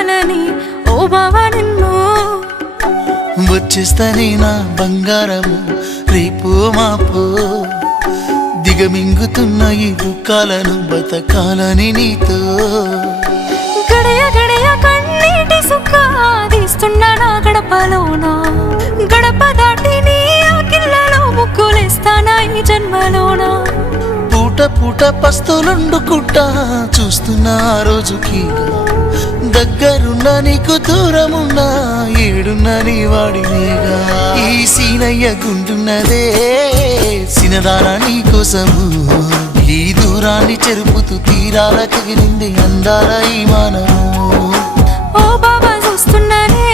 చూడాలని ఓ బావా నిన్ను వచ్చేస్తానే నా బంగారము రేపు మాపు దిగమింగుతున్న ఈ దుఃఖాలను బతకాలని నీతో గడయ గడయ కన్నీటి సుఖ తీస్తున్నా నా గడపలోనా గడప దాటి నీ ఆకిళ్ళలో ముగ్గులేస్తానా ఈ జన్మలోనా పూట పూట పస్తులుండుకుంటా చూస్తున్నా ఆ రోజుకి దగ్గరున్నా నీకు దూరమున్నా ఏడున్నా నీ వాడినేగా ఈ సీనయ్య గుంటున్నదే సినదారా నీ కోసము ఈ దూరాన్ని చెరుపుతూ తీరాల కగిరింది అందాల ఈ మానము ఓ బాబా చూస్తున్నానే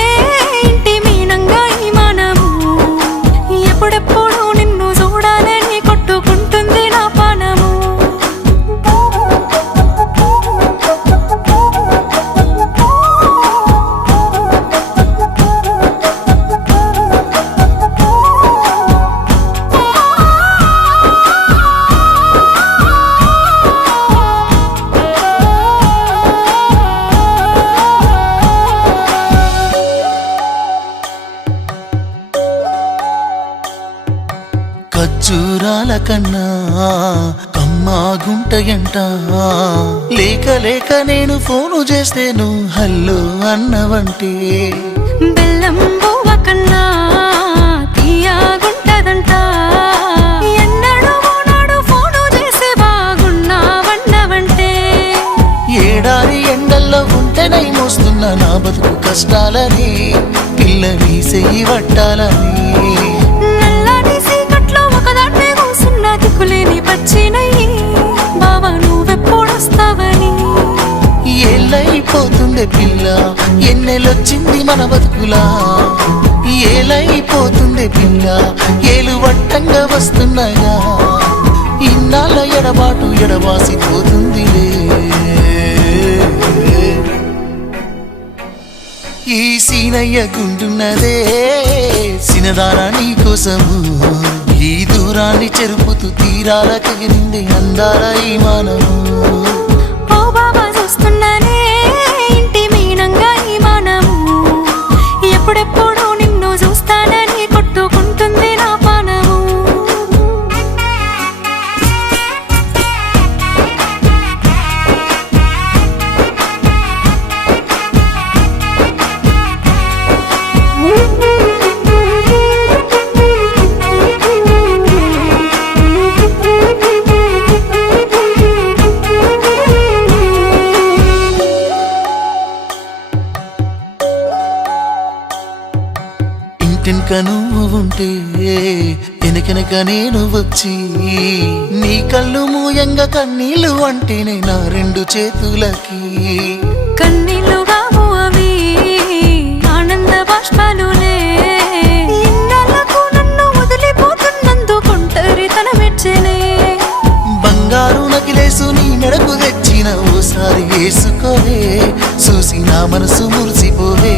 ఇంటి మీనంగా ఈ మానము ఎప్పుడెప్పుడు నిన్ను చూడాలని కొట్టుకుంటుంది నా పానము ఖర్జూరాల కన్నా కమ్మాగుంటయంట లేక లేక నేను ఫోను చేస్తేను హల్లో అన్నవంటే బెల్లం బువ్వ కన్నా తీయగుంటదంట ఎన్నడూ నాడు ఫోను చేసి బాగున్నావన్నవంటే ఏడాది ఎండల్లో ఉంటేనై మోస్తున్న నా బతుకు కష్టాలని పిల్లని చెయ్యి పట్టాలని దిక్కులేని పచ్చినయ్యి బావా నువ్వెప్పుడొస్తావని ఏలైపోతుందే పిల్ల ఎన్నెలొచ్చింది మన బతుకులా ఏలైపోతుందే పిల్ల ఏలు వట్టంగా వస్తున్నాగా ఇన్నాళ్ళ ఎడబాటు ఎడబాసిపోతుందిలే ఈ సీనయ్య గుంటున్నదే సినదారా నీ కోసము ఈ దూరాన్ని చెరుపుతూ తీరాల కగిరింది అందాల ఈ మానము ఓ బాబా చూస్తున్నానే ఇంటి మీనంగా ఈ మానము ఎప్పుడెప్పుడు నిన్ను చూస్తానని కొట్టుకుంటుంది నా పానము ఇంటెనక నువ్వు ఉంటే వెనకెనక నేను వచ్చి నీ కళ్ళు మూయంగా కన్నీళ్ళు అంటేనే నా రెండు చేతులకి కన్నీళ్ళుగావు అవి ఆనంద బాష్పాలులే ఇన్నాళ్ళకు నన్ను వదిలిపోతున్నందుకుంటరి తన మెచ్చలే బంగారు నగిలేసు నీ మెడకు తెచ్చిన ఓసారి వేసుకోవే చూసి నా మనసు మురిసిపోవే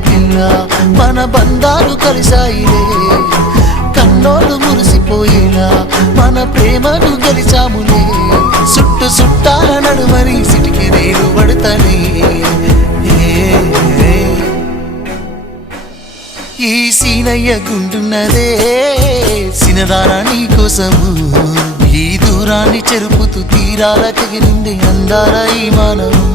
పిల్ల మన బంధాలు కలిసాయిలే కన్నోళ్ళు మురిసిపోయేలా మన ప్రేమను గెలిచాములే సుట్టు సుట్టాల నడుమని సిటికి నేను పడతానే ఈ సీనయ్య గుంటున్నదే సినదారా నీ కోసము ఈ దూరాన్ని చెరుపుతూ తీరాల కగిరింది అందాల ఈ మానము